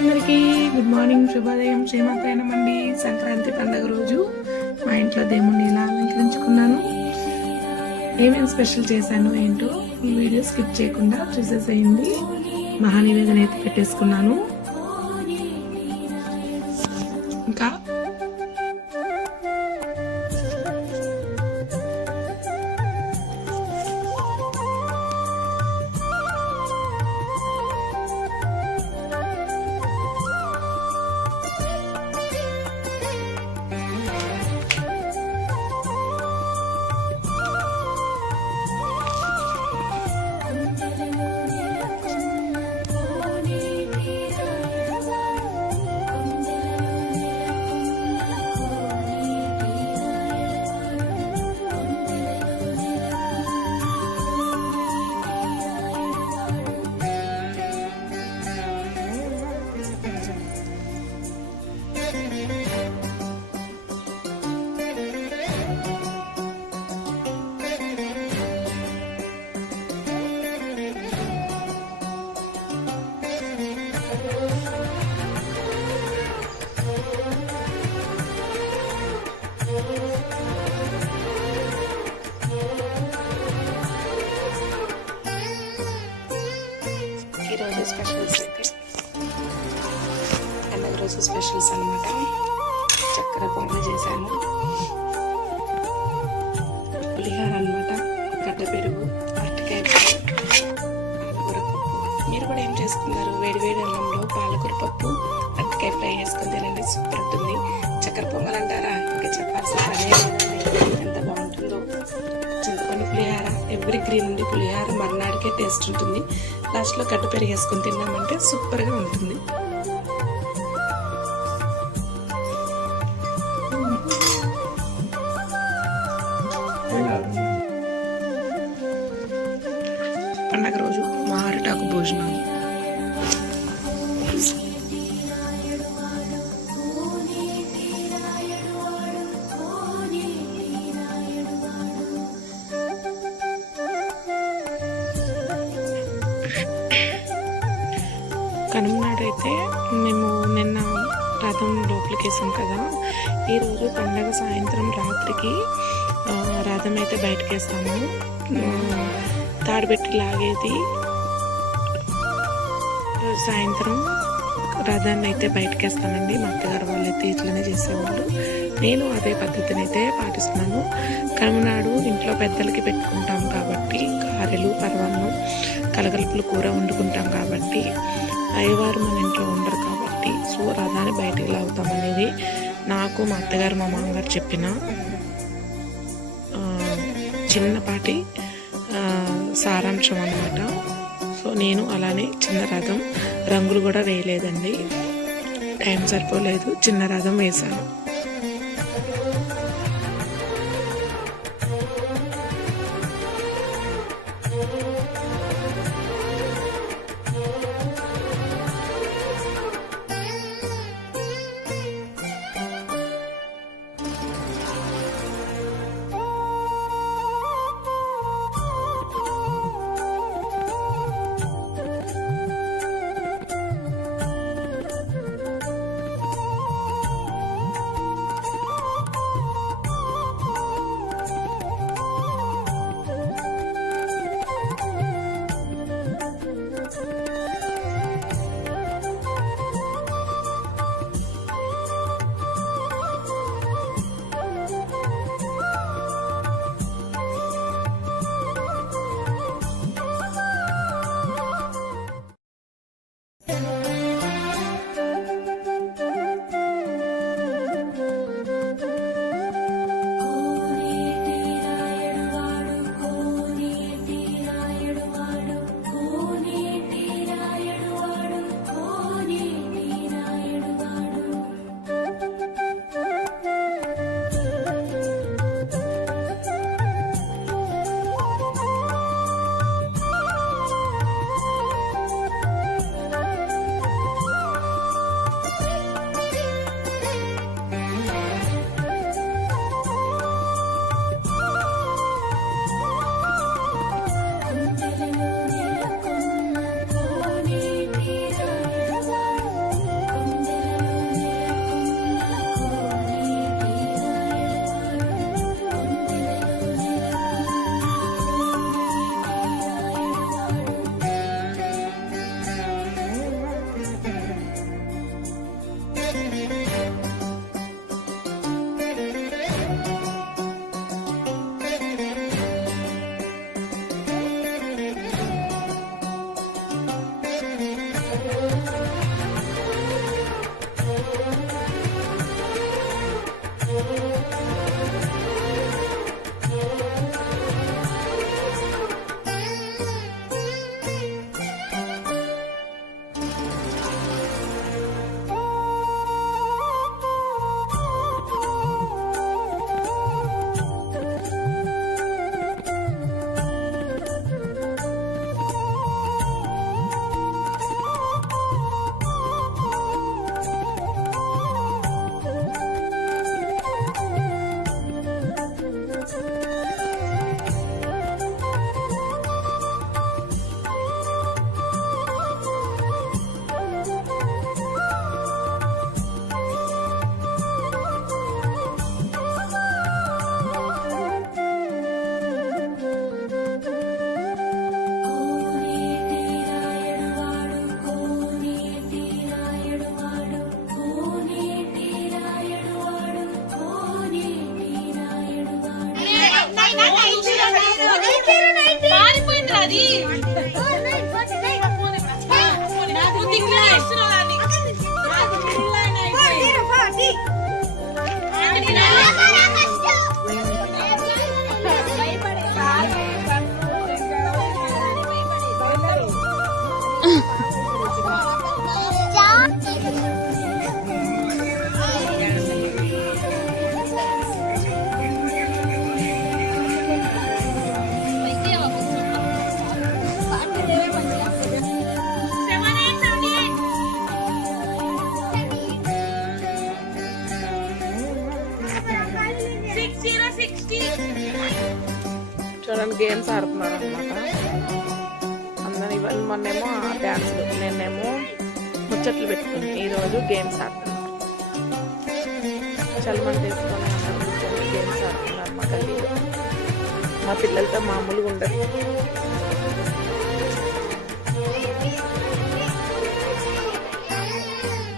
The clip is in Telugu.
అందరికీ గుడ్ మార్నింగ్, శుభోదయం, క్షేమప్రయాణమండి. సంక్రాంతి పండుగ రోజు మా ఇంట్లో దేవుణ్ణి ఇలా అలంకరించుకున్నాను. ఏమేమి స్పెషల్ చేశాను ఏంటో ఈ వీడియో స్కిప్ చేయకుండా చూసేసేయండి. మహానివేదన అయితే పెట్టేసుకున్నాను. ఇంకా ఈరోజు స్పెషల్స్ అయితే పండుగ రోజు స్పెషల్స్ అనమాట. చక్కెర పొంగల్ చేశాను, పులిహార అనమాట, గడ్డ పెరుగు, అరటికాయ, పాలకూర పప్పు. మీరు కూడా ఏం చేసుకున్నారు? వేడి వేడి అన్నంలో పాలకూర పప్పు, అరటికాయ ఫ్రై వేసుకొని తినండి, సూపర్ ఉంటుంది. చక్కెర పొంగల్ అంటారా, ఇంకా చెప్పాల్సిన పనే లేదండి, ఎంత బాగుంటుందో. చింతపండు పులిహార ఎవరి గ్రీన్ ఉండి పులిహార మర్నాడికే టేస్ట్ ఉంటుంది. లాస్ట్లో గడ్డ పెరుగు వేసుకొని తిన్నామంటే సూపర్గా ఉంటుంది. పండగ రోజు మా అరిటాకు భోజనాలు. కనుమ నాడైతే మేము నిన్న రథం లోపలికి వేసాం కదా, ఈరోజు పండగ సాయంత్రం రాత్రికి రథం అయితే బయటకు వేస్తాము. తాడుపెట్టి లాగేది సాయంత్రం రథాన్ని అయితే బయటకు వేస్తామండి. మా అత్తగారు వాళ్ళు అయితే ఇట్లనే చేసేవాళ్ళు, నేను అదే పద్ధతిని అయితే పాటిస్తున్నాను. కనుమనాడు ఇంట్లో పెద్దలకి పెట్టుకుంటాం కాబట్టి గారెలు, పరవాన్నం, కలగలుపులు కూర వండుకుంటాం కాబట్టి, అయ్యవారు మన ఇంట్లో ఉండరు కాబట్టి సో రథాన్ని బయటికి లాగుతాం అనేది నాకు మా అత్తగారు మా మామగారు చెప్పిన చిన్నపాటి సారాంశం అన్నమాట. సో నేను అలానే చిన్న రథం, రంగులు కూడా వేయలేదండి, టైం సరిపోలేదు, చిన్న రథం వేశాను. చూడండి గేమ్స్ ఆడుతున్నారు అనమాట అందరు. ఇవన్నీ మొన్నేమో డ్యాన్స్లు, నేనేమో ముచ్చట్లు పెట్టుకుని ఈరోజు గేమ్స్ ఆడుతున్నారు. చలిమంట వేసుకొని గేమ్స్ ఆడుతున్నారు మా గల్లీలో. మా పిల్లలతో మామూలుగా ఉండదు.